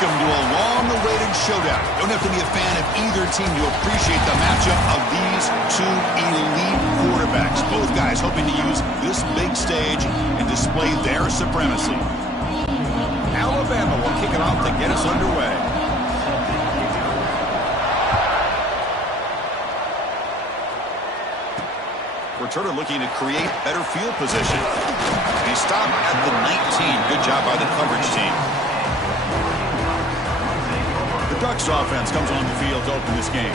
Welcome to a long-awaited showdown. You don't have to be a fan of either team to appreciate the matchup of these two elite quarterbacks. Both guys hoping to use this big stage and display their supremacy. Alabama will kick it off to get us underway. Returner looking to create better field position. He stopped at the 19. Good job by the coverage team. The Ducks offense comes on the field to open this game.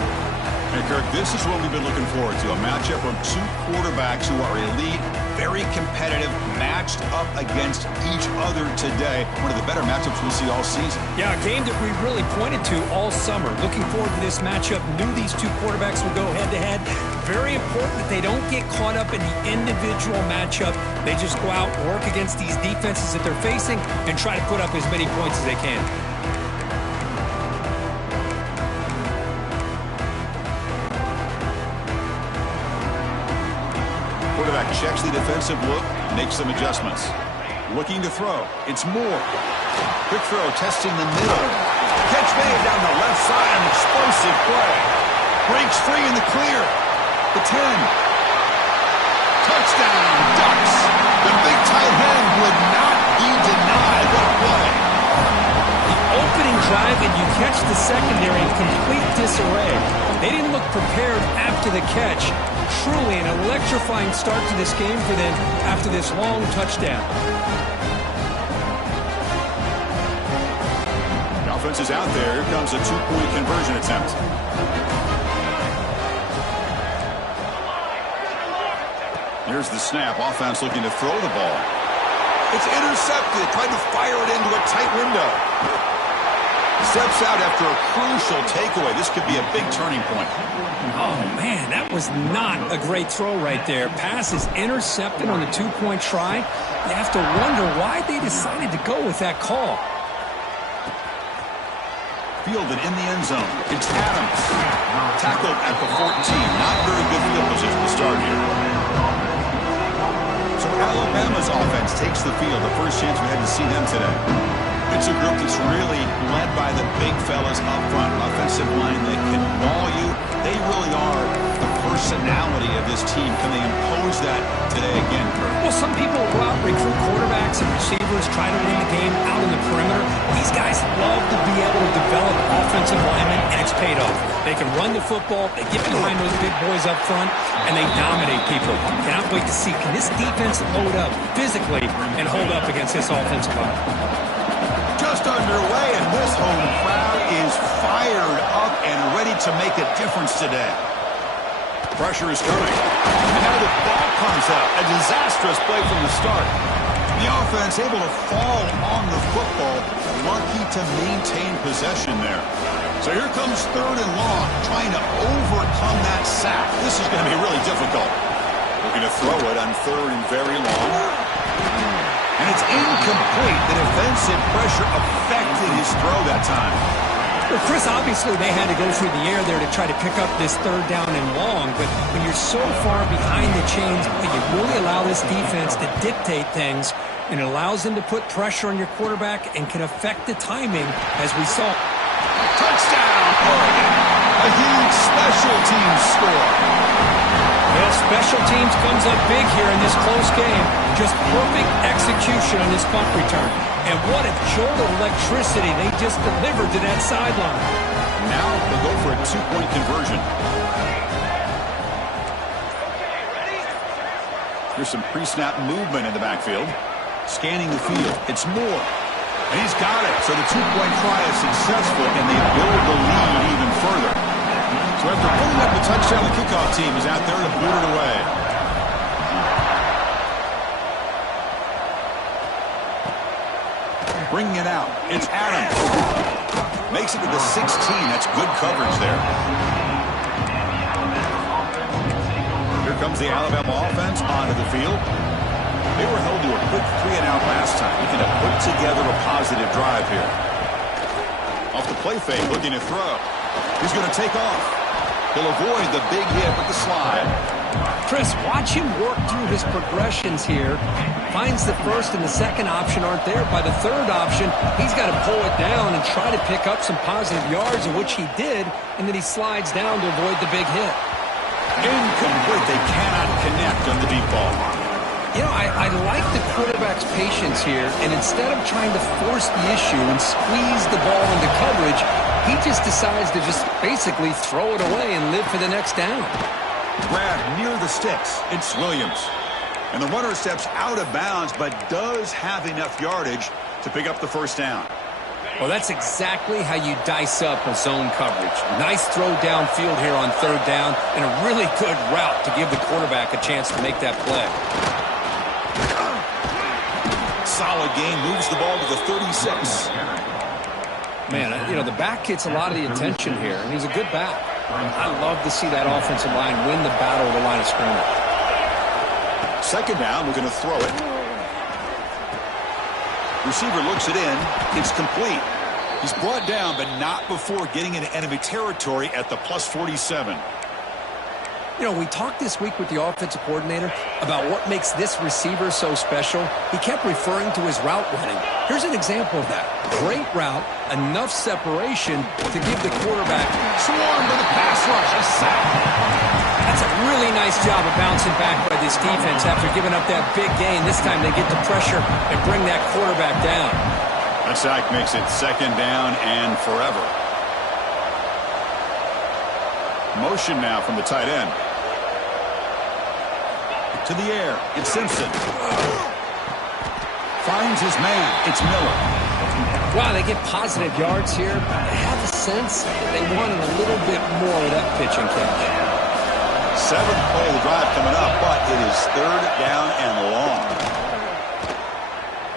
And Kirk, this is what we've been looking forward to. A matchup of two quarterbacks who are elite, very competitive, matched up against each other today. One of the better matchups we'll see all season. Yeah, a game that we really pointed to all summer. Looking forward to this matchup. Knew these two quarterbacks would go head-to-head. Very important that they don't get caught up in the individual matchup. They just go out, work against these defenses that they're facing, and try to put up as many points as they can. Quarterback checks the defensive look, makes some adjustments. Looking to throw. It's Moore. Quick throw, testing the middle. Catch made down the left side, an explosive play. Breaks free in the clear. The 10. Touchdown, Ducks. The big tight end would not be denied. What a play. The opening drive, and you catch the secondary in complete disarray. They didn't look prepared after the catch. Truly an electrifying start to this game for them after this long touchdown. The offense is out there. Here comes a two-point conversion attempt. Here's the snap. Offense looking to throw the ball. It's intercepted. Trying to fire it into a tight window. Steps out after a crucial takeaway. This could be a big turning point. Oh, man, that was not a great throw right there. Pass is intercepted on the two-point try. You have to wonder why they decided to go with that call. Fielded in the end zone. It's Adams. Tackled at the 14. Not very good field position to start here. So Alabama's offense takes the field. The first chance we had to see them today. It's a group that's really led by the big fellas up front. Offensive line that can maul you. They really are the personality of this team. Can they impose that today again, Kurt? Well, some people go out and recruit quarterbacks and receivers, try to win the game out in the perimeter. These guys love to be able to develop offensive linemen, and it's paid off. They can run the football, they get behind those big boys up front, and they dominate people. Cannot wait to see, can this defense load up physically and hold up against this offensive line? Just underway, and this home crowd is fired up and ready to make a difference today. Pressure is coming. And now the ball comes out. A disastrous play from the start. The offense able to fall on the football. Lucky to maintain possession there. So here comes 3rd and long, trying to overcome that sack. This is going to be really difficult. Looking to throw it on 3rd and very long. And it's incomplete. The defensive pressure affected his throw that time. Well, Chris, obviously they had to go through the air there to try to pick up this 3rd down and long, but when you're so far behind the chains, you really allow this defense to dictate things, and it allows them to put pressure on your quarterback and can affect the timing, as we saw. Touchdown, Oregon! A huge special teams score. Well, special teams comes up big here in this close game. Just perfect execution on this punt return. And what a jolt of electricity they just delivered to that sideline. Now they'll go for a two-point conversion. Here's some pre-snap movement in the backfield. Scanning the field. It's Moore. And he's got it. So the two-point try is successful, and they build the lead even further. So after putting up the touchdown, the kickoff team is out there to boot it away. Bringing it out. It's Adams. Makes it to the 16. That's good coverage there. Here comes the Alabama offense onto the field. They were held to a quick 3-and-out last time. Looking to put together a positive drive here. Off the play fake, looking to throw. He's going to take off. He'll avoid the big hit with the slide. Chris, watch him work through his progressions here. Finds the first and the second option aren't there. By the third option, he's got to pull it down and try to pick up some positive yards, which he did, and then he slides down to avoid the big hit. Incomplete. They cannot connect on the deep ball. You know, I like the quarterback's patience here, and instead of trying to force the issue and squeeze the ball into coverage, he just decides to just basically throw it away and live for the next down. Grabbed near the sticks. It's Williams. And the runner steps out of bounds, but does have enough yardage to pick up the first down. Well, that's exactly how you dice up a zone coverage. Nice throw downfield here on third down, and a really good route to give the quarterback a chance to make that play. Solid game, moves the ball to the 36. Man, you know, the back gets a lot of the attention here, and he's a good back. I love to see that offensive line win the battle of the line of scrimmage. Second down, we're going to throw it. Receiver looks it in. It's complete. He's brought down, but not before getting into enemy territory at the plus 47. You know, we talked this week with the offensive coordinator about what makes this receiver so special. He kept referring to his route running. Here's an example of that. Great route, enough separation to give the quarterback swarmed by the pass rush, a sack. That's a really nice job of bouncing back by this defense after giving up that big gain. This time they get the pressure and bring that quarterback down. That sack makes it second down and forever. Motion now from the tight end. To the air, it's Simpson. Finds his man, it's Miller. Wow, they get positive yards here. I have a sense that they wanted a little bit more of that pitch and catch. Seventh play of the drive coming up, but it is third down and long.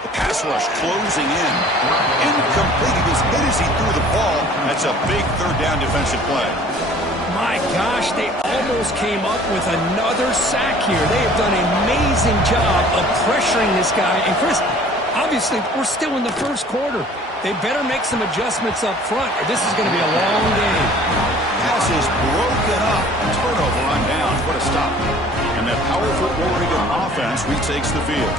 The pass rush closing in. Incomplete. He was hit as he threw the ball. That's a big third down defensive play. My gosh, they almost came up with another sack here. They have done an amazing job of pressuring this guy. And Chris, obviously, we're still in the first quarter. They better make some adjustments up front, or this is going to be a long game. Pass is broken up. Turnover on down. What a stop. And that powerful Oregon offense retakes the field.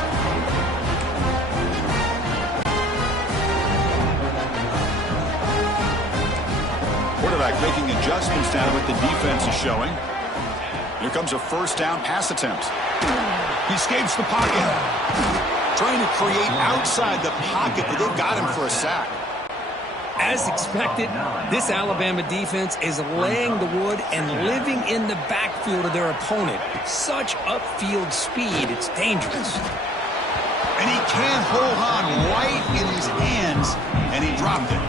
Quarterback making adjustments down to what the defense is showing. Here comes a first down pass attempt. He escapes the pocket. Trying to create outside the pocket, but they've got him for a sack. As expected, this Alabama defense is laying the wood and living in the backfield of their opponent. Such upfield speed, it's dangerous. And he can't hold on right in his hands, and he dropped it.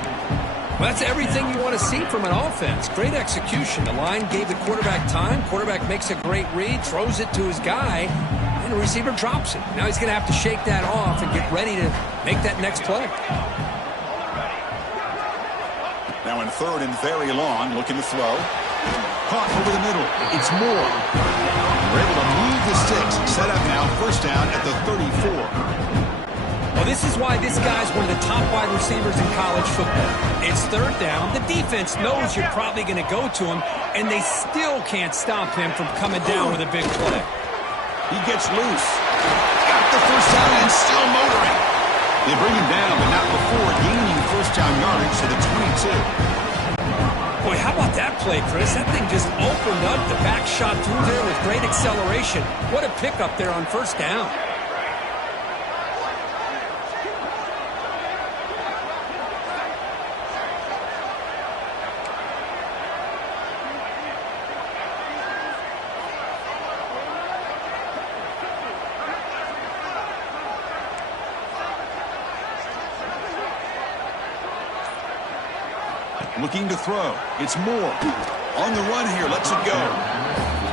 Well, that's everything you want to see from an offense. Great execution. The line gave the quarterback time. Quarterback makes a great read, throws it to his guy, and the receiver drops it. Now he's going to have to shake that off and get ready to make that next play. Now in third and very long, looking to throw. Caught over the middle. It's Moore. We're able to move the sticks. Set up now, first down at the 34. Well, this is why this guy's one of the top wide receivers in college football. It's third down. The defense knows you're probably going to go to him, and they still can't stop him from coming down with a big play. He gets loose. Got the first down and still motoring. They bring him down, but not before gaining first down yardage to the 22. Boy, how about that play, Chris? That thing just opened up. The back shot through there with great acceleration. What a pickup there on first down. Looking to throw. It's Moore. On the run here. Lets it go.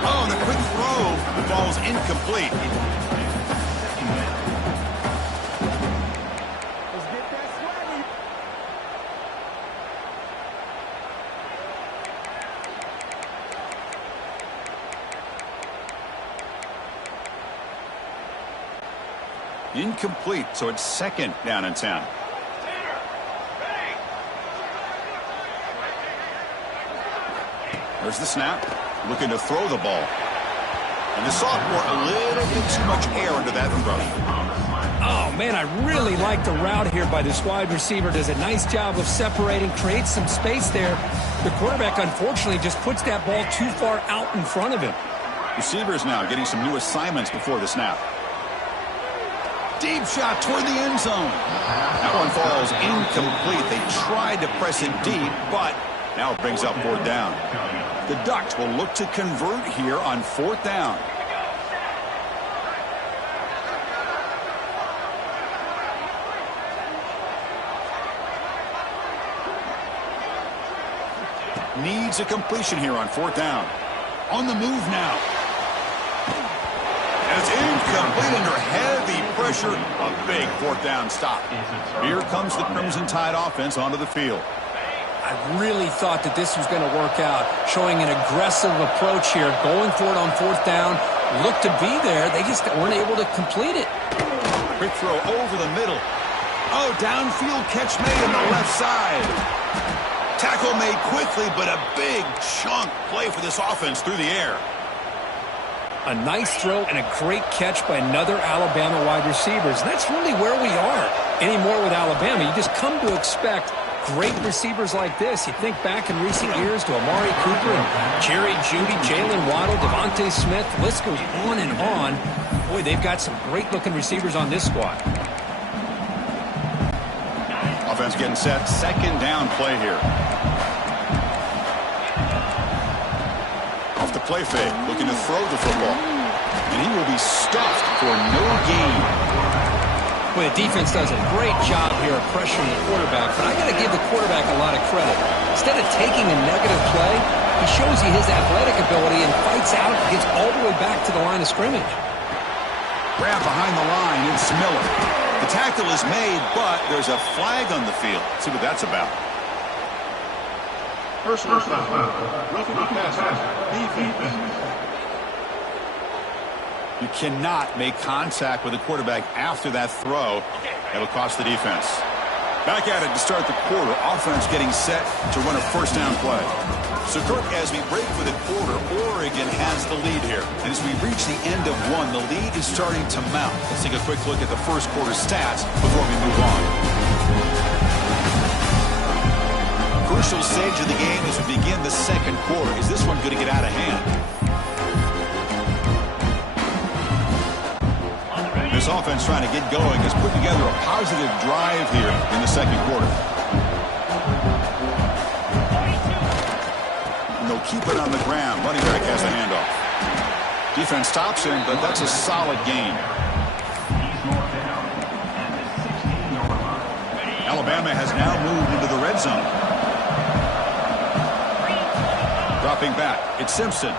Oh, the quick throw. The ball's incomplete. Incomplete, so it's second down and 10. There's the snap. Looking to throw the ball. And the sophomore, a little bit too much air into that throw. Oh, man, I really like the route here by this wide receiver. Does a nice job of separating, creates some space there. The quarterback, unfortunately, just puts that ball too far out in front of him. Receivers now getting some new assignments before the snap. Deep shot toward the end zone. That one falls incomplete. They tried to press it deep, but now it brings up 4th down. The Ducks will look to convert here on 4th down. Needs a completion here on 4th down. On the move now. And it's incomplete under heavy pressure. A big 4th down stop. Here comes the Crimson Tide offense onto the field. I really thought that this was going to work out, showing an aggressive approach here, going for it on 4th down. Looked to be there. They just weren't able to complete it. Quick throw over the middle. Oh, downfield catch made on the left side. Tackle made quickly, but a big chunk play for this offense through the air. A nice throw and a great catch by another Alabama wide receivers. That's really where we are anymore with Alabama. You just come to expect great receivers like this. You think back in recent years to Amari Cooper and Jerry Jeudy, Jalen Waddle, Devontae Smith. The list goes on and on. Boy, they've got some great-looking receivers on this squad. Offense getting set. 2nd down play here. Off the play fake, looking to throw the football. And he will be stuffed for no gain. Well, the defense does a great job here of pressuring the quarterback, but I got to give the quarterback a lot of credit. Instead of taking a negative play, he shows you his athletic ability and fights out and gets all the way back to the line of scrimmage. Grab behind the line, it's Miller. The tackle is made, but there's a flag on the field. Let's see what that's about. Personal foul. Roughing the passer. Defense. You cannot make contact with the quarterback after that throw. That'll cost the defense. Back at it to start the quarter. Offense getting set to run a 1st down play. So, Kirk, as we break for the quarter, Oregon has the lead here. And as we reach the end of one, the lead is starting to mount. Let's take a quick look at the first quarter stats before we move on. Crucial stage of the game as we begin the 2nd quarter. Is this one going to get out of hand? This offense trying to get going has put together a positive drive here in the 2nd quarter. And they'll keep it on the ground. Running back has the handoff. Defense stops him, but that's a solid gain. Alabama has now moved into the red zone. Dropping back, it's Simpson.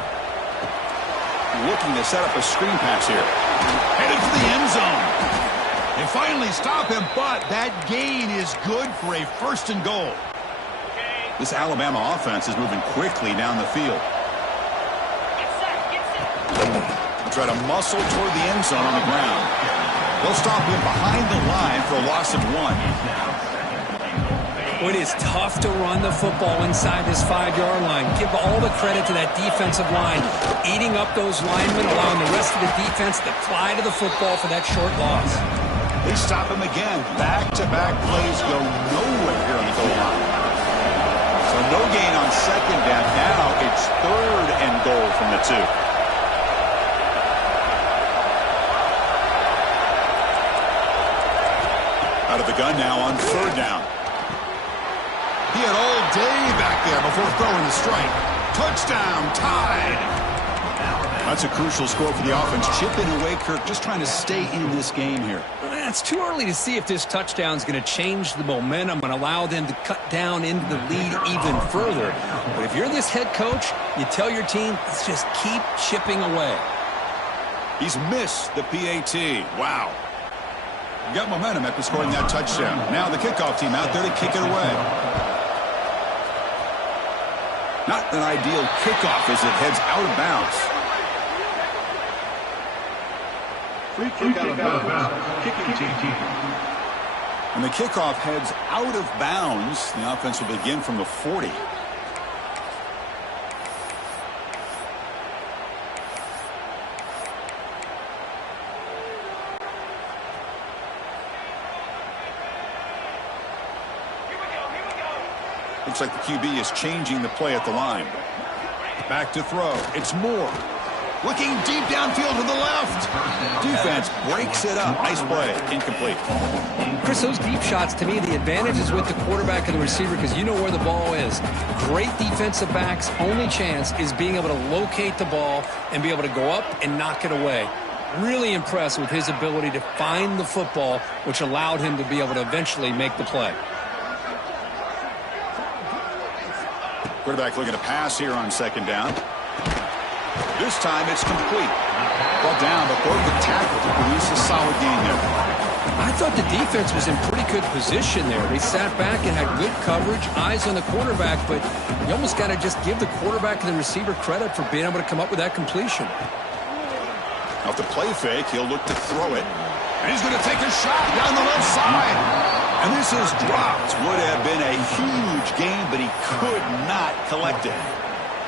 Looking to set up a screen pass here. Headed for the end zone. They finally stop him, but that gain is good for a 1st and goal. This Alabama offense is moving quickly down the field. They'll try to muscle toward the end zone on the ground. They'll stop him behind the line for a loss of 1. It is tough to run the football inside this 5-yard line. Give all the credit to that defensive line, eating up those linemen, allowing the rest of the defense to fly to the football for that short loss. They stop him again. Back-to-back plays go nowhere here on the goal line. So no gain on 2nd down. Now it's 3rd and goal from the 2. Out of the gun now on 3rd down. He had all day back there before throwing the strike. Touchdown, Tide. That's a crucial score for the offense. Chipping away, Kirk, just trying to stay in this game here. It's too early to see if this touchdown is going to change the momentum and allow them to cut down into the lead even further. But if you're this head coach, you tell your team, let's just keep chipping away. He's missed the PAT. Wow. Got momentum after scoring that touchdown. Now the kickoff team out there to kick it away. Not an ideal kickoff as it heads out of bounds. Free kick out of bounds. Kicking team. And the kickoff heads out of bounds. The offense will begin from the 40. Looks like the QB is changing the play at the line. Back to throw. It's Moore. Looking deep downfield to the left. Defense breaks it up. Nice play. Incomplete. Chris, those deep shots, to me, the advantage is with the quarterback and the receiver because you know where the ball is. Great defensive backs' only chance is being able to locate the ball and be able to go up and knock it away. Really impressed with his ability to find the football, which allowed him to be able to eventually make the play. Quarterback looking to pass here on second down. This time it's complete. Brought down, but both the tackle to produce a solid gain there. I thought the defense was in pretty good position there. They sat back and had good coverage, eyes on the quarterback, but you almost got to just give the quarterback and the receiver credit for being able to come up with that completion. Off the play fake, he'll look to throw it. And he's going to take a shot down the left side. And this is dropped. Would have been a huge gain, but he could not collect it.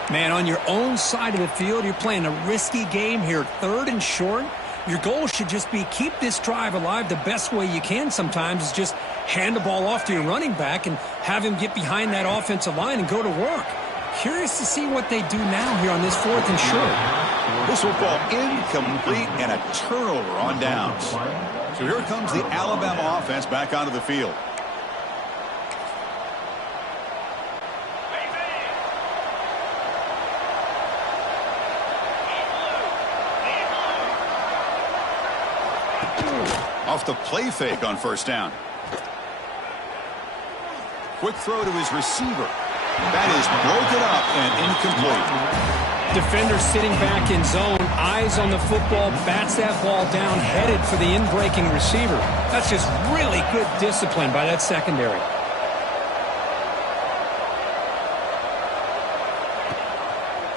Man, on your own side of the field, you're playing a risky game here, 3rd and short. Your goal should just be keep this drive alive the best way you can sometimes is just hand the ball off to your running back and have him get behind that offensive line and go to work. Curious to see what they do now here on this 4th and short. This will fall incomplete and a turnover on downs. So here comes the Alabama offense back onto the field. Off the play fake on first down. Quick throw to his receiver. That is broken up and incomplete. Defender sitting back in zone, eyes on the football, bats that ball down, headed for the in-breaking receiver. That's just really good discipline by that secondary.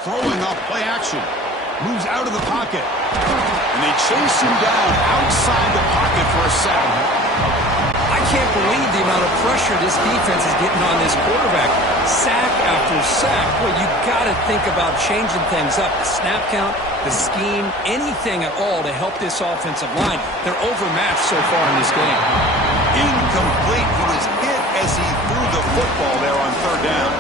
Throwing off play action. Moves out of the pocket. And they chase him down outside the pocket for a sack. I can't believe the amount of pressure this defense is getting on this quarterback. Sack after sack. Well, you got to think about changing things up. The snap count, the scheme, anything at all to help this offensive line. They're overmatched so far in this game. Incomplete. He was hit as he threw the football there on 3rd down.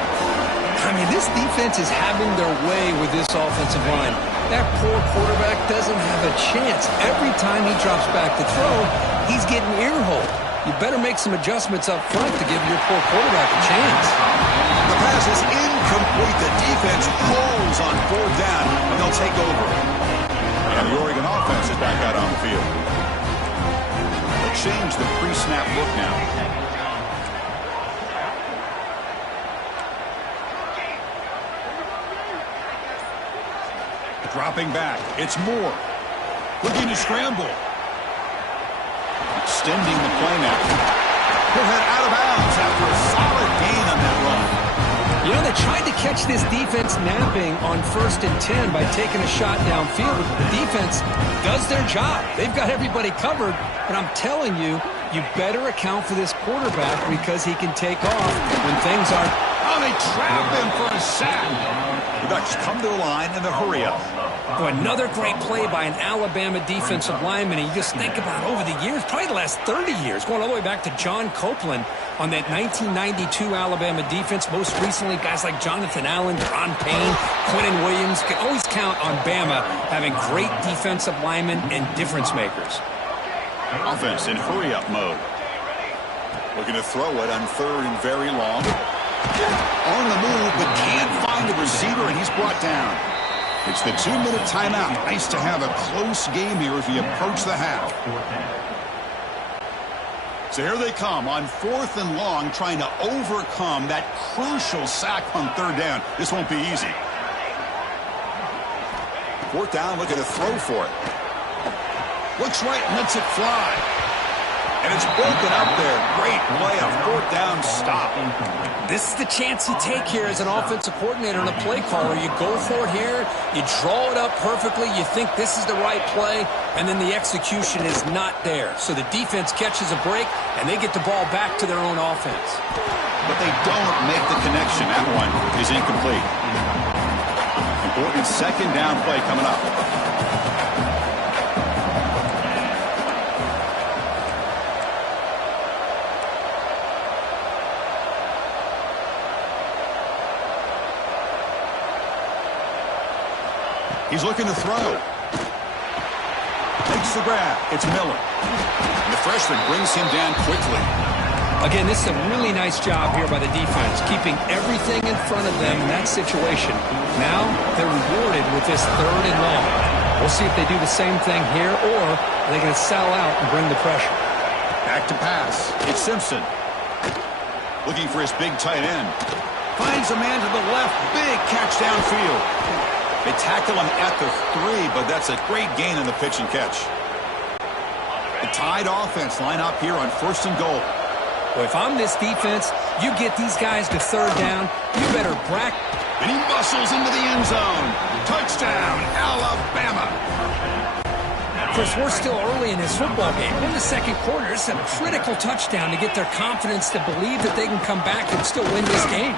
I mean, this defense is having their way with this offensive line. That poor quarterback doesn't have a chance. Every time he drops back to throw, he's getting ear-holed. You better make some adjustments up front to give your poor quarterback a chance. The pass is incomplete. The defense rolls on 4th down, and they'll take over. And the Oregon offense is back out on the field. They'll change the pre-snap look now. Dropping back. It's Moore. Looking to scramble. Extending the play now. He'll head out of bounds after a solid gain on that run. You know, they tried to catch this defense napping on 1st and 10 by taking a shot downfield. The defense does their job. They've got everybody covered. But I'm telling you, you better account for this quarterback because he can take off when things aren't. Oh, they trap him for a sack. The Ducks come to the line in the hurry-up. Oh, another great play by an Alabama defensive lineman. And you just think about over the years, probably the last 30 years, going all the way back to John Copeland on that 1992 Alabama defense. Most recently, guys like Jonathan Allen, Ron Payne, Quentin Williams. You can always count on Bama having great defensive linemen and difference makers. Offense in hurry-up mode. Looking to throw it on 3rd and very long. On the move, but can't find the receiver, and he's brought down. It's the 2-minute timeout. Nice to have a close game here as we approach the half. So here they come on 4th and long, trying to overcome that crucial sack on 3rd down. This won't be easy. 4th down, looking to throw for it. Looks right and lets it fly. And it's broken up there. Great play, a 4th down stop. This is the chance you take here as an offensive coordinator and a play caller. You go for it here, you draw it up perfectly, you think this is the right play, and then the execution is not there. So the defense catches a break, and they get the ball back to their own offense. But they don't make the connection. That one is incomplete. Important 2nd down play coming up. He's looking to throw. Takes the grab. It's Miller. And the freshman brings him down quickly. Again, this is a really nice job here by the defense, keeping everything in front of them in that situation. Now they're rewarded with this 3rd and long. We'll see if they do the same thing here, or are they going to sell out and bring the pressure. Back to pass. It's Simpson. Looking for his big tight end. Finds a man to the left. Big catch downfield. They tackle him at the 3, but that's a great gain in the pitch and catch. The tied offense line up here on 1st and goal. Well, if I'm this defense, you get these guys to 3rd down, you better bracket. And he muscles into the end zone. Touchdown, Alabama. Chris, we're still early in this football game. In the 2nd quarter, it's a critical touchdown to get their confidence to believe that they can come back and still win this game.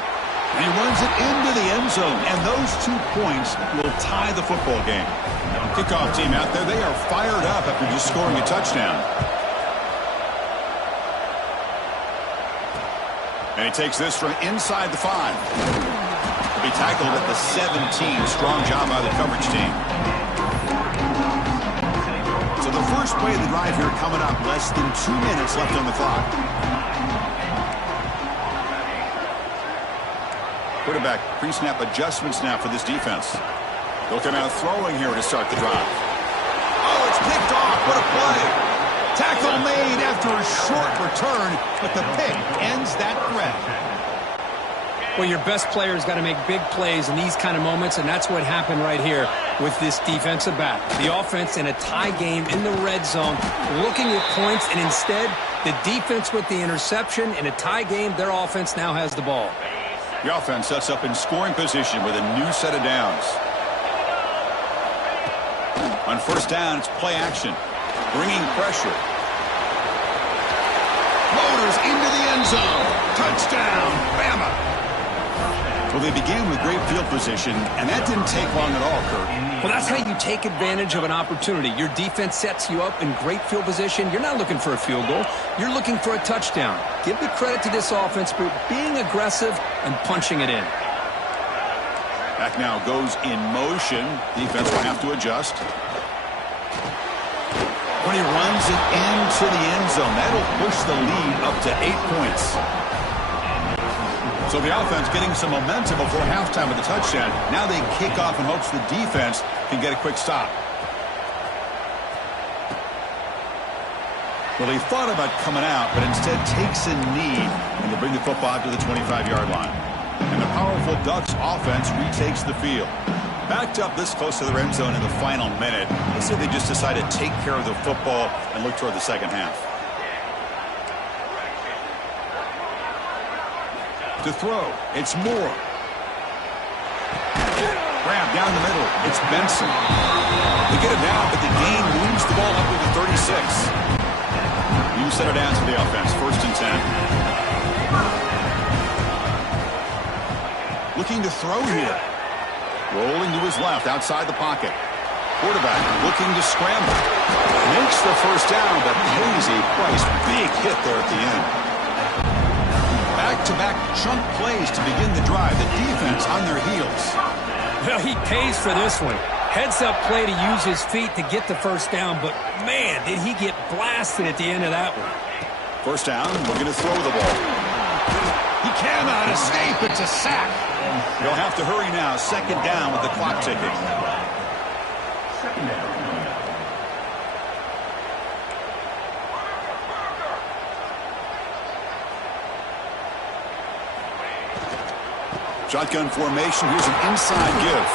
And he runs it into the end zone, and those 2 points will tie the football game. Kickoff team out there, they are fired up after just scoring a touchdown. And he takes this from inside the 5. He'll be tackled at the 17. Strong job by the coverage team. So the first play of the drive here coming up. Less than 2 minutes left on the clock. Quarterback pre-snap adjustments now for this defense. They'll come out throwing here to start the drive. Oh, it's picked off. What a play. Tackle made after a short return, but the pick ends that threat. Well, your best player's got to make big plays in these kind of moments, and that's what happened right here with this defensive back. The offense in a tie game in the red zone, looking at points, and instead, the defense with the interception. In a tie game, their offense now has the ball. The offense sets up in scoring position with a new set of downs. On 1st down, it's play action. Bringing pressure. Floaters into the end zone. Touchdown, Bama. Well, they began with great field position, and that didn't take long at all, Kurt. Well, that's how you take advantage of an opportunity. Your defense sets you up in great field position. You're not looking for a field goal. You're looking for a touchdown. Give the credit to this offense for being aggressive and punching it in. Back now goes in motion. Defense will have to adjust. When he runs it into the end zone, that'll push the lead up to 8 points. So the offense getting some momentum before halftime with the touchdown. Now they kick off in hopes the defense can get a quick stop. Well, he thought about coming out, but instead takes a knee and to bring the football out to the 25-yard line. And the powerful Ducks offense retakes the field. Backed up this close to the end zone in the final minute. Let's see if they just decide to take care of the football and look toward the second half. To throw, it's Moore. Grab down the middle, it's Benson. They get it down, but the gain moves the ball up to the 36. New set of downs for the offense, 1st and 10. Looking to throw here. Rolling to his left, outside the pocket. Quarterback looking to scramble. Makes the 1st down, but pays a price. Big hit there at the end. Back-to-back chunk plays to begin the drive. The defense on their heels. Well, he pays for this one. Heads-up play to use his feet to get the 1st down, but, man, did he get blasted at the end of that one. 1st down, looking to throw the ball. He cannot escape. It's a sack. He'll have to hurry now. 2nd down with the clock ticking. 2nd down. Shotgun formation. Here's an inside give.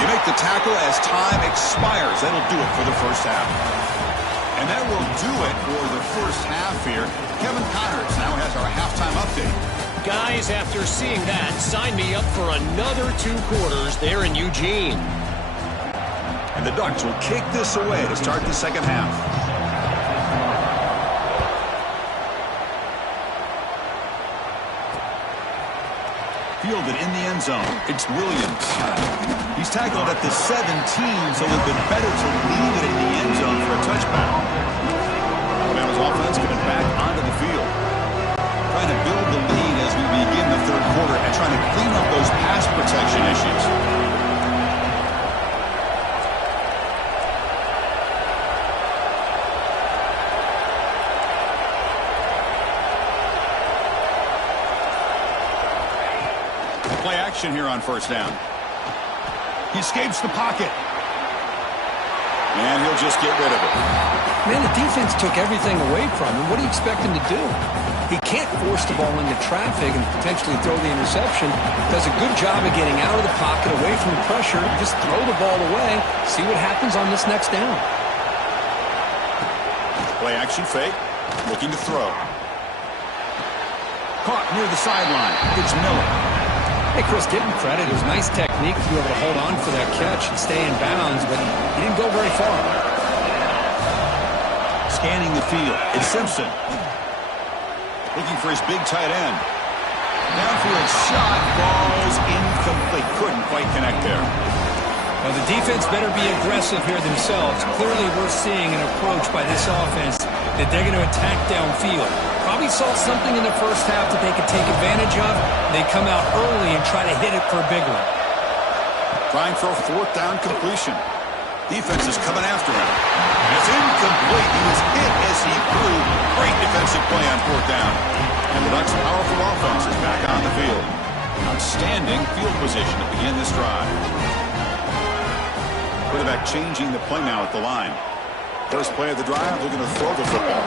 They make the tackle as time expires. That'll do it for the 1st half. And that will do it for the 1st half here. Kevin Connors now has our halftime update. Guys, after seeing that, sign me up for another 2 quarters there in Eugene. And the Ducks will kick this away to start the 2nd half. Fielded in the end zone. It's Williams. He's tackled at the 17, so they've been better to leave it in the end zone for a touchback. Alabama's offense coming back onto the field. Trying to build the lead as we begin the 3rd quarter and trying to clean up those pass protection issues. play action here on first down. He escapes the pocket. And he'll just get rid of it. Man, the defense took everything away from him. What do you expect him to do? He can't force the ball into traffic and potentially throw the interception. Does a good job of getting out of the pocket, away from the pressure, just throw the ball away, see what happens on this next down. Play action fake, looking to throw. Caught near the sideline. It's Miller. Hey, Chris, give him credit. It was nice technique to be able to hold on for that catch and stay in bounds, but he didn't go very far. Scanning the field. It's Simpson. Looking for his big tight end. Downfield shot. Ball's incomplete. Couldn't quite connect there. Well, the defense better be aggressive here themselves. Clearly, we're seeing an approach by this offense that they're going to attack downfield. Probably saw something in the first half that they could take advantage of. They come out early and try to hit it for a big one. Trying for a fourth down completion. Defense is coming after him. It's incomplete. He was hit as he threw. Great defensive play on fourth down. And the Ducks' powerful offense is back on the field. Outstanding field position to begin this drive. Quarterback changing the play now at the line. First play of the drive, they're going to throw the football.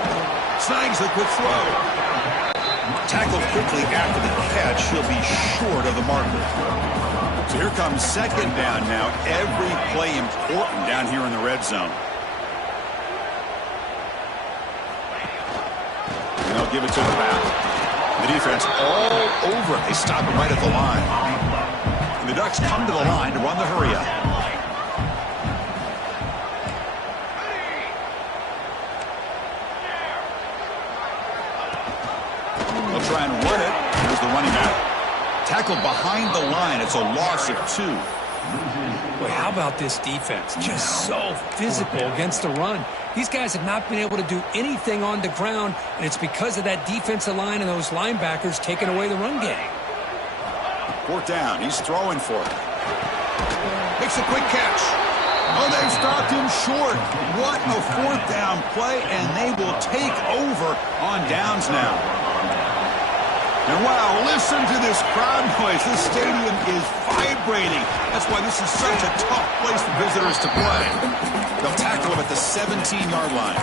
Snags the quick throw. Tackled quickly after the catch. He'll be short of the marker. So here comes second down now. Every play important down here in the red zone. And they'll give it to the back. The defense all over it. They stop it right at the line. And the Ducks come to the line to run the hurry-up. They'll try and run it. Here's the running back. Tackled behind the line. It's a loss of 2. Boy, how about this defense? Just so physical against the run. These guys have not been able to do anything on the ground, and it's because of that defensive line and those linebackers taking away the run game. Fourth down. He's throwing for it. Makes a quick catch. Oh, they've stopped him short. What a fourth down play, and they will take over on downs now. And wow, listen to this crowd noise. This stadium is vibrating. That's why this is such a tough place for visitors to play. They'll tackle him at the 17-yard line.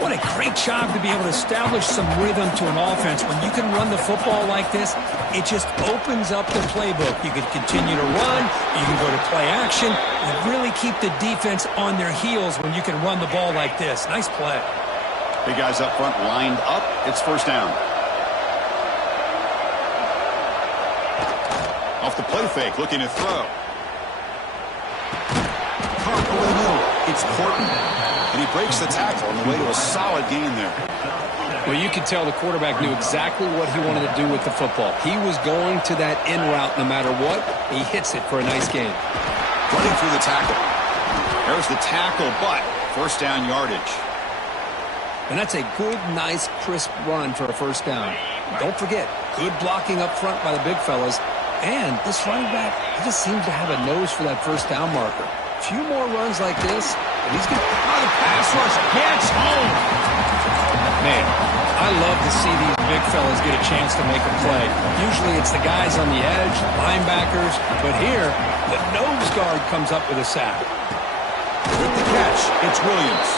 What a great job to be able to establish some rhythm to an offense. When you can run the football like this, it just opens up the playbook. You can continue to run, you can go to play action, and really keep the defense on their heels when you can run the ball like this. Nice play. Big guys up front lined up. It's first down. Off the play fake, looking to throw. Caught over the middle. It's Horton. And he breaks the tackle on the way to a solid gain there. Well, you could tell the quarterback knew exactly what he wanted to do with the football. He was going to that in route no matter what. He hits it for a nice gain. Running through the tackle. There's the tackle, but first down yardage. And that's a good, nice, crisp run for a first down. Don't forget, good blocking up front by the big fellas. And this running back, he just seems to have a nose for that first down marker. A few more runs like this, and he's going to... Oh, the pass rush gets home. Man, I love to see these big fellas get a chance to make a play. Usually it's the guys on the edge, linebackers, but here, the nose guard comes up with a sack. With the catch, it's Williams.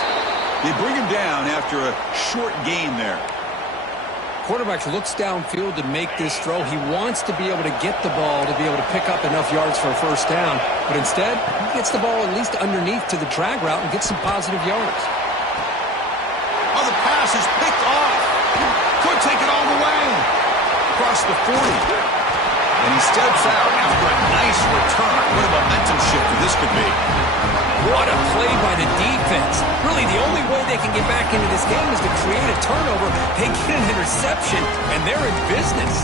They bring him down after a short gain there. Quarterback looks downfield to make this throw. He wants to be able to get the ball to be able to pick up enough yards for a first down. But instead, he gets the ball at least underneath to the drag route and gets some positive yards. Oh, the pass is picked off. Could take it all the way. Across the 40. And he steps out after a nice return. What a momentum shifter this could be. What a play by the defense. Really, the only way they can get back into this game is to create a turnover. They get an interception, and they're in business.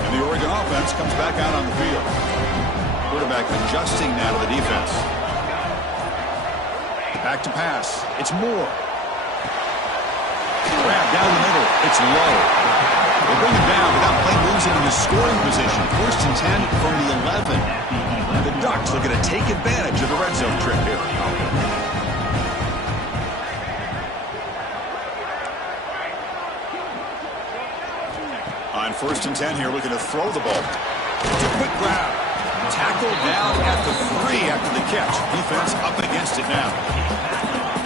And the Oregon offense comes back out on the field. Quarterback adjusting now to the defense. Back to pass. It's Moore. Grab down the middle. It's low. They bring him down without play moves him in the scoring position. First and 10 from the 11. The Ducks looking to take advantage of the red zone trip here. On 1st and 10 here, looking to throw the ball. It's a quick grab. Tackled down at the 3 after the catch. Defense up against it now.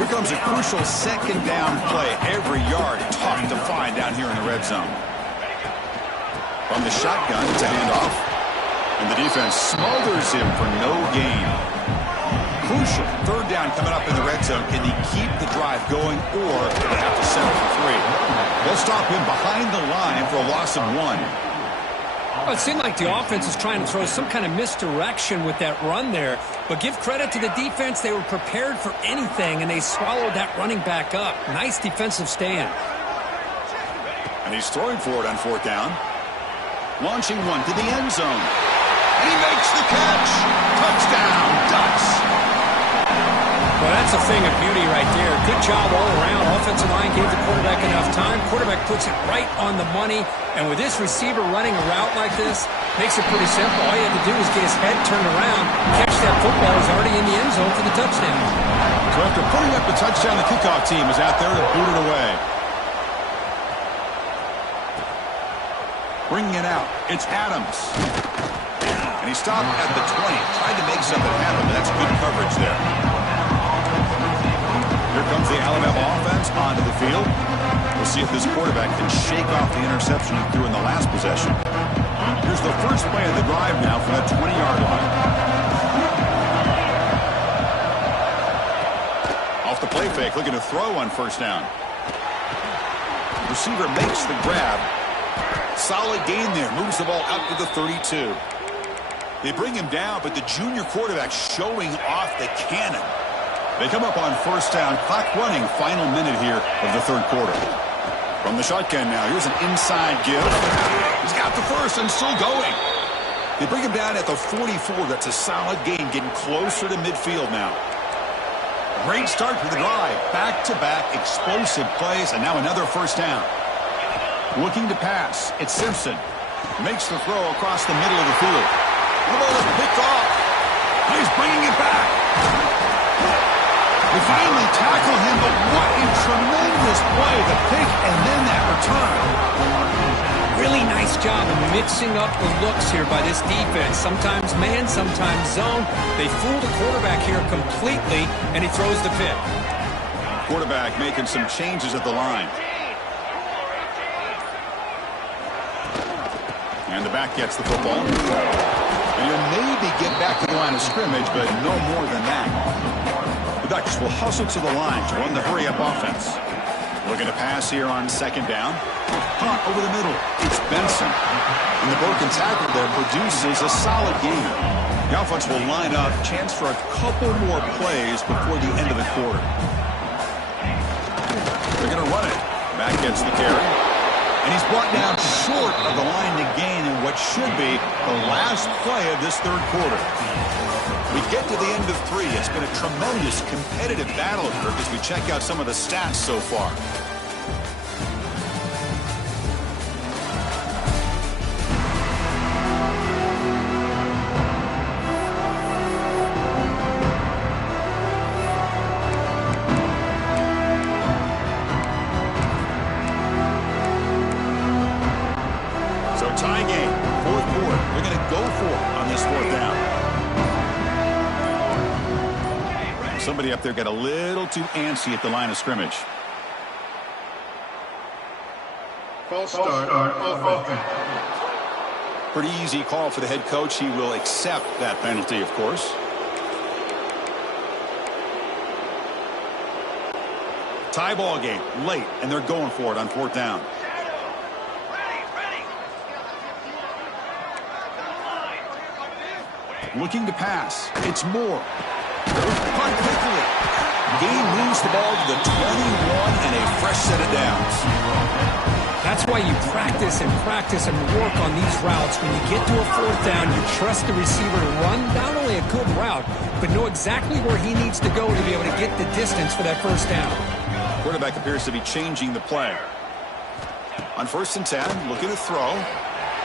Here comes a crucial 2nd down play. Every yard tough to find down here in the red zone. From the shotgun, it's a handoff. And the defense smothers him for no gain. Crucial 3rd down coming up in the red zone. Can he keep the drive going, or do they have to settle for 3? They'll stop him behind the line for a loss of 1. Well, it seemed like the offense is trying to throw some kind of misdirection with that run there. But give credit to the defense. They were prepared for anything, and they swallowed that running back up. Nice defensive stand. And he's throwing for it on 4th down. Launching one to the end zone. And he makes the catch. Touchdown, Ducks. Well, that's a thing of beauty right there. Good job all around. Offensive line gave the quarterback enough time. Quarterback puts it right on the money. And with this receiver running a route like this, makes it pretty simple. All you have to do is get his head turned around, catch that football. He's already in the end zone for the touchdown. So after putting up the touchdown, the kickoff team is out there to boot it away. Bringing it out, it's Adams. And he stopped at the 20. Tried to make something happen, but that's good coverage there. Here comes the Alabama offense onto the field. We'll see if this quarterback can shake off the interception he threw in the last possession. Here's the first play of the drive now from that 20-yard line. Off the play fake, looking to throw on 1st down. Receiver makes the grab. Solid gain there. Moves the ball out to the 32. They bring him down, but the junior quarterback showing off the cannon. They come up on 1st down. Clock running. Final minute here of the 3rd quarter. From the shotgun now. Here's an inside give. He's got the 1st and still going. They bring him down at the 44. That's a solid gain. Getting closer to midfield now. Great start for the drive. Back-to-back explosive plays. And now another 1st down. Looking to pass. It's Simpson. Makes the throw across the middle of the field. The ball is picked off. He's bringing it back. They finally tackle him, but what a tremendous play. The pick and then that return. Really nice job of mixing up the looks here by this defense. Sometimes man, sometimes zone. They fool the quarterback here completely, and he throws the pick. Quarterback making some changes at the line. And the back gets the football. And he'll maybe get back to the line of scrimmage, but no more than that. The Ducks will hustle to the line to run the hurry-up offense. Looking to pass here on 2nd down. Punt over the middle. It's Benson. And the broken tackle there produces a solid gain. The offense will line up. Chance for a couple more plays before the end of the quarter. They're going to run it. Back gets the carry. And he's brought down short of the line to gain in what should be the last play of this 3rd quarter. We get to the end of 3. It's been a tremendous competitive battle here as we check out some of the stats so far. Tie game, 4th quarter. They're going to go for it on this 4th down. Somebody up there got a little too antsy at the line of scrimmage. False start on offense. Pretty easy call for the head coach. He will accept that penalty, of course. Tie ball game, late, and they're going for it on 4th down. Looking to pass. It's Moore. Punt quickly. Gain moves the ball to the 21 and a fresh set of downs. That's why you practice and work on these routes. When you get to a 4th down, you trust the receiver to run not only a good route, but know exactly where he needs to go to be able to get the distance for that 1st down. Quarterback appears to be changing the play. On 1st and 10, looking to throw.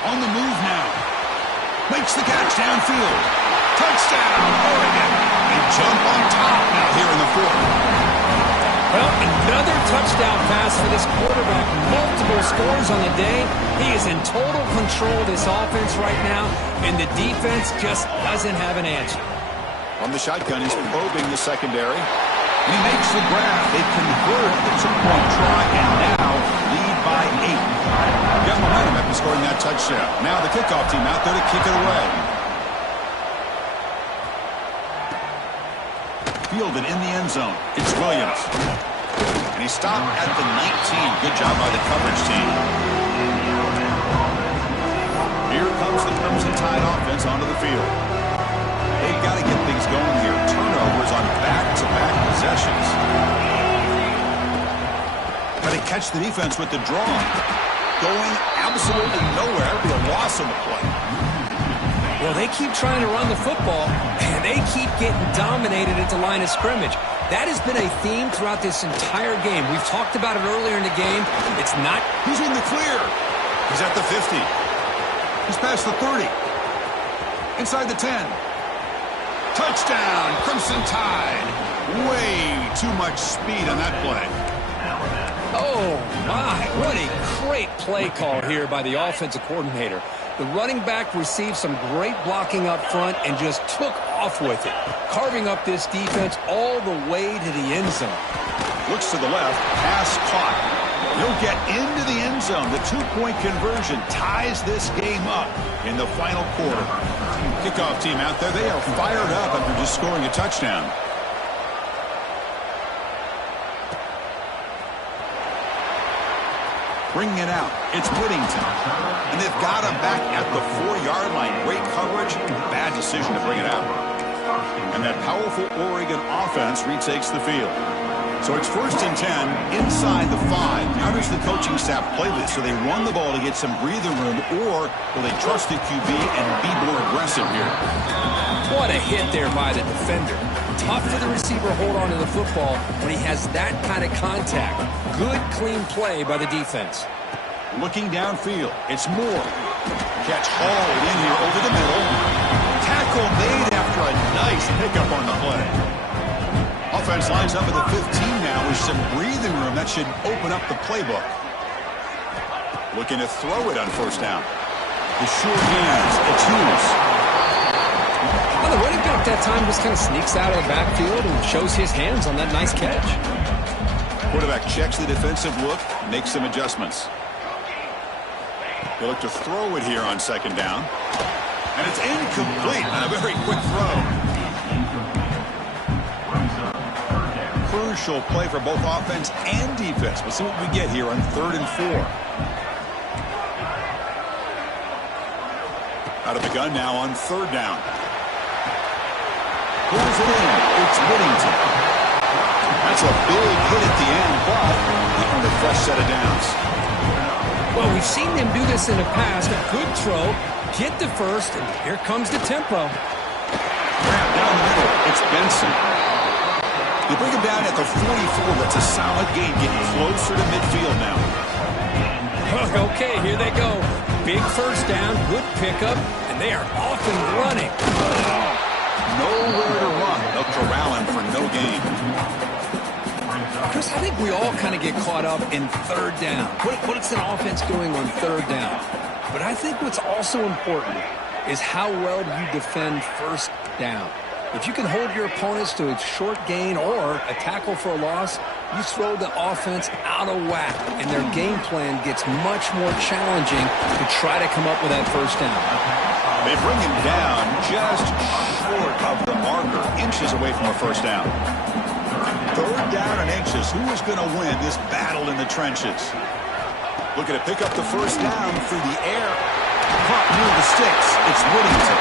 On the move now. Makes the catch downfield. Touchdown, Oregon. They jump on top now here in the 4th. Well, another touchdown pass for this quarterback. Multiple scores on the day. He is in total control of this offense right now, and the defense just doesn't have an answer. From the shotgun, he's probing the secondary. And he makes the grab. They convert the two-point try, and now lead by 8. Got momentum after scoring that touchdown. Now the kickoff team out there to kick it away. Fielded in the end zone. It's Williams. And he stopped at the 19. Good job by the coverage team. Here comes the Crimson Tide offense onto the field. They've got to get things going here. Turnovers on back-to-back possessions. Got to catch the defense with the draw. Going absolutely nowhere. It'll be a loss on the play. Well, they keep trying to run the football, and they keep getting dominated at the line of scrimmage. That has been a theme throughout this entire game. We've talked about it earlier in the game. It's not... He's in the clear. He's at the 50. He's past the 30. Inside the 10. Touchdown, Crimson Tide. Way too much speed on that play. Oh, my. What a great play call here by the offensive coordinator. The running back received some great blocking up front and just took off with it, carving up this defense all the way to the end zone. Looks to the left, pass caught. He'll get into the end zone. The two-point conversion ties this game up in the final quarter. Kickoff team out there, they are fired up after just scoring a touchdown. Bringing it out, it's Whittington. And they've got him back at the 4-yard line. Great coverage, bad decision to bring it out. And that powerful Oregon offense retakes the field. So it's 1st and 10 inside the 5. How does the coaching staff play this? So they run the ball to get some breathing room, or will they trust the QB and be more aggressive here? What a hit there by the defender. Tough for the receiver to hold on to the football when he has that kind of contact. Good, clean play by the defense. Looking downfield, it's Moore. Catch hauled in here over the middle. Tackle made after a nice pickup on the play. Offense lines up at the 15 now with some breathing room. That should open up the playbook. Looking to throw it on 1st down. The short hands, it's Hughes. Well, the running back that time just kind of sneaks out of the backfield and shows his hands on that nice catch. Quarterback checks the defensive look, makes some adjustments. They look to throw it here on 2nd down. And it's incomplete on a very quick throw. Crucial play for both offense and defense. We'll see what we get here on 3rd and 4. Out of the gun now on 3rd down. Pulls it in. It's Whittington. That's a big hit at the end, but he earned a fresh set of downs. Well, we've seen them do this in the past. A good throw, get the first, and here comes the tempo. Grab down the middle. It's Benson. They bring him down at the 44. That's a solid gain, getting closer to midfield now. Okay, here they go. Big 1st down, good pickup, and they are off and running. Nowhere to run. They'll corral him for no gain. Chris, I think we all kind of get caught up in 3rd down. What is an offense doing on 3rd down? But I think what's also important is how well do you defend 1st down. If you can hold your opponents to a short gain or a tackle for a loss, you throw the offense out of whack, and their game plan gets much more challenging to try to come up with that 1st down. They bring him down just short of the marker, inches away from a 1st down. 3rd down and inches. Who is going to win this battle in the trenches? Looking to pick up the 1st down through the air. Caught near the sticks. It's Whittington.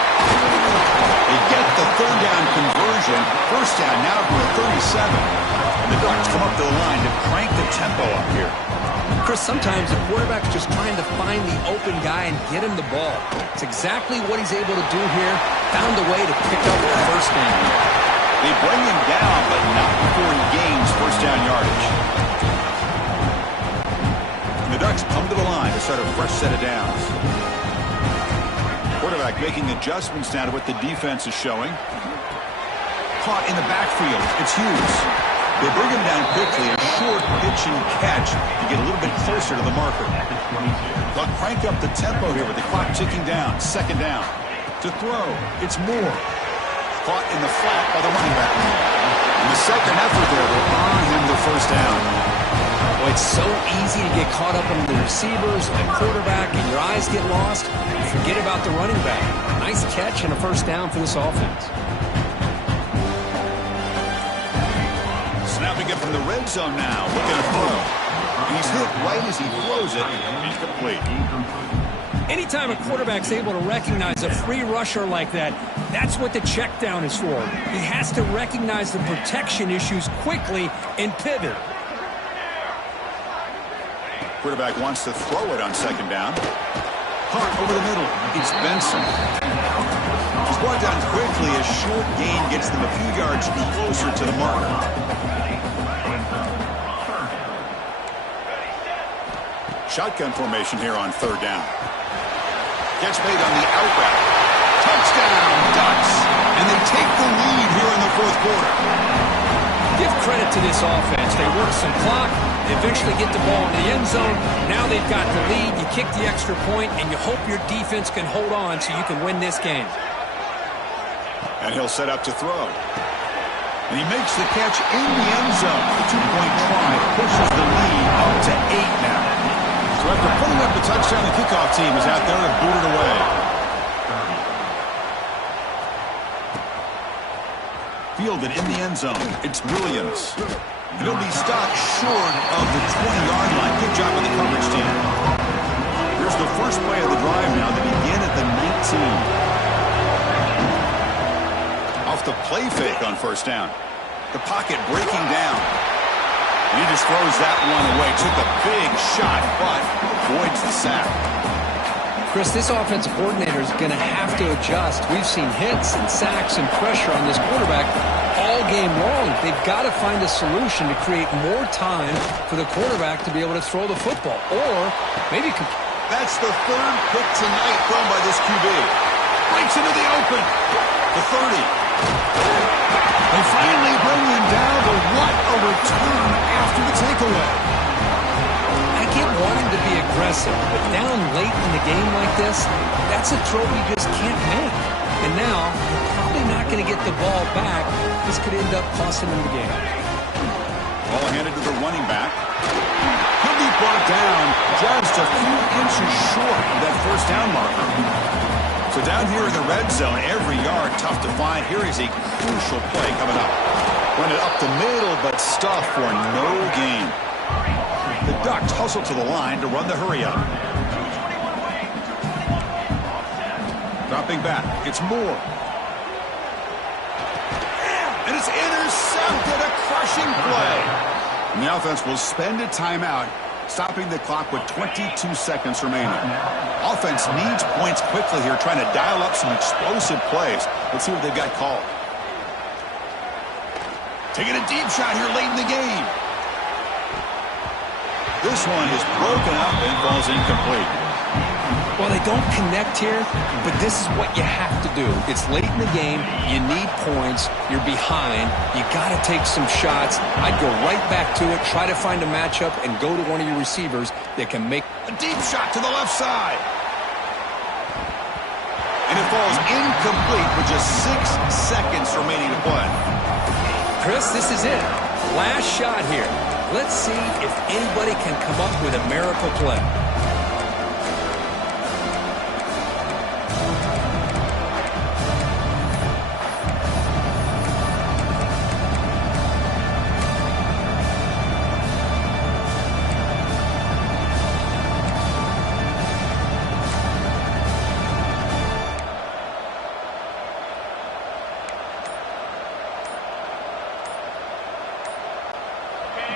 They get the 3rd down conversion. 1st down now to a 37. And the Ducks come up to the line to crank the tempo up here. Chris, sometimes the quarterback's just trying to find the open guy and get him the ball. It's exactly what he's able to do here. Found a way to pick up the 1st down. They bring him down, but not before he gains 1st down yardage. And the Ducks come to the line to start a fresh set of downs. Quarterback making adjustments now to what the defense is showing. Caught in the backfield. It's Hughes. They bring him down quickly, a short pitch and catch to get a little bit closer to the marker. They'll crank up the tempo here with the clock ticking down. Second down. To throw, it's Moore. Caught in the flat by the running back. In the second effort there, they'll earn him the first down. Well, it's so easy to get caught up in the receivers and the quarterback, and your eyes get lost. Forget about the running back. Nice catch and a first down for this offense. Snapping it from the red zone now. Looking to throw. He's hit right as he throws it. He's complete. Anytime a quarterback's able to recognize a free rusher like that, that's what the check down is for. He has to recognize the protection issues quickly and pivot. Quarterback wants to throw it on second down. Caught over the middle. It's Benson. He's brought down quickly. A short gain gets them a few yards closer to the marker. Shotgun formation here on third down. Gets made on the out route. Touchdown, Ducks. And they take the lead here in the fourth quarter. Give credit to this offense. They work some clock. They eventually get the ball in the end zone. Now they've got the lead. You kick the extra point, and you hope your defense can hold on so you can win this game. And he'll set up to throw. And he makes the catch in the end zone. The two-point try pushes the lead up to 8 now. So after putting up the touchdown, the kickoff team is out there to boot it away. Fielded in the end zone. It's Williams. He'll be stopped short of the 20-yard line. Good job of the coverage team. Here's the first play of the drive now. They begin at the 19. Off the play fake on first down. The pocket breaking down. He just throws that one away. Took a big shot, but avoids the sack. Chris, this offensive coordinator is going to have to adjust. We've seen hits and sacks and pressure on this quarterback all game long. They've got to find a solution to create more time for the quarterback to be able to throw the football. Or maybe... That's the third pick tonight thrown by this QB. Breaks into the open. The 30. They finally bring him down, but what a return after the takeaway. I get wanting to be aggressive, but down late in the game like this, that's a throw you just can't make. And now, you're probably not going to get the ball back. This could end up costing them the game. Ball handed to the running back. He'll be brought down just a few inches short of that first down marker. So down here in the red zone, every yard tough to find. Here is a crucial play coming up. Run it up the middle, but stuff for no gain. The Ducks hustle to the line to run the hurry up. Dropping back, it's Moore. And it's intercepted, a crushing play. And the offense will spend a timeout, stopping the clock with 22 seconds remaining. Offense needs points quickly here, trying to dial up some explosive plays. Let's see what they've got called. Taking a deep shot here late in the game. This one is broken up and falls incomplete. Well, they don't connect here, but this is what you have to do. It's late in the game. You need points. You're behind. You got to take some shots. I'd go right back to it, try to find a matchup, and go to one of your receivers that can make a deep shot to the left side. And it falls incomplete with just 6 seconds remaining to play. Chris, this is it. Last shot here. Let's see if anybody can come up with a miracle play.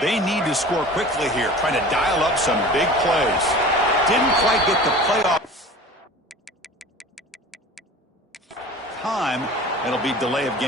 They need to score quickly here, trying to dial up some big plays. Didn't quite get the playoff time. It'll be delay of game.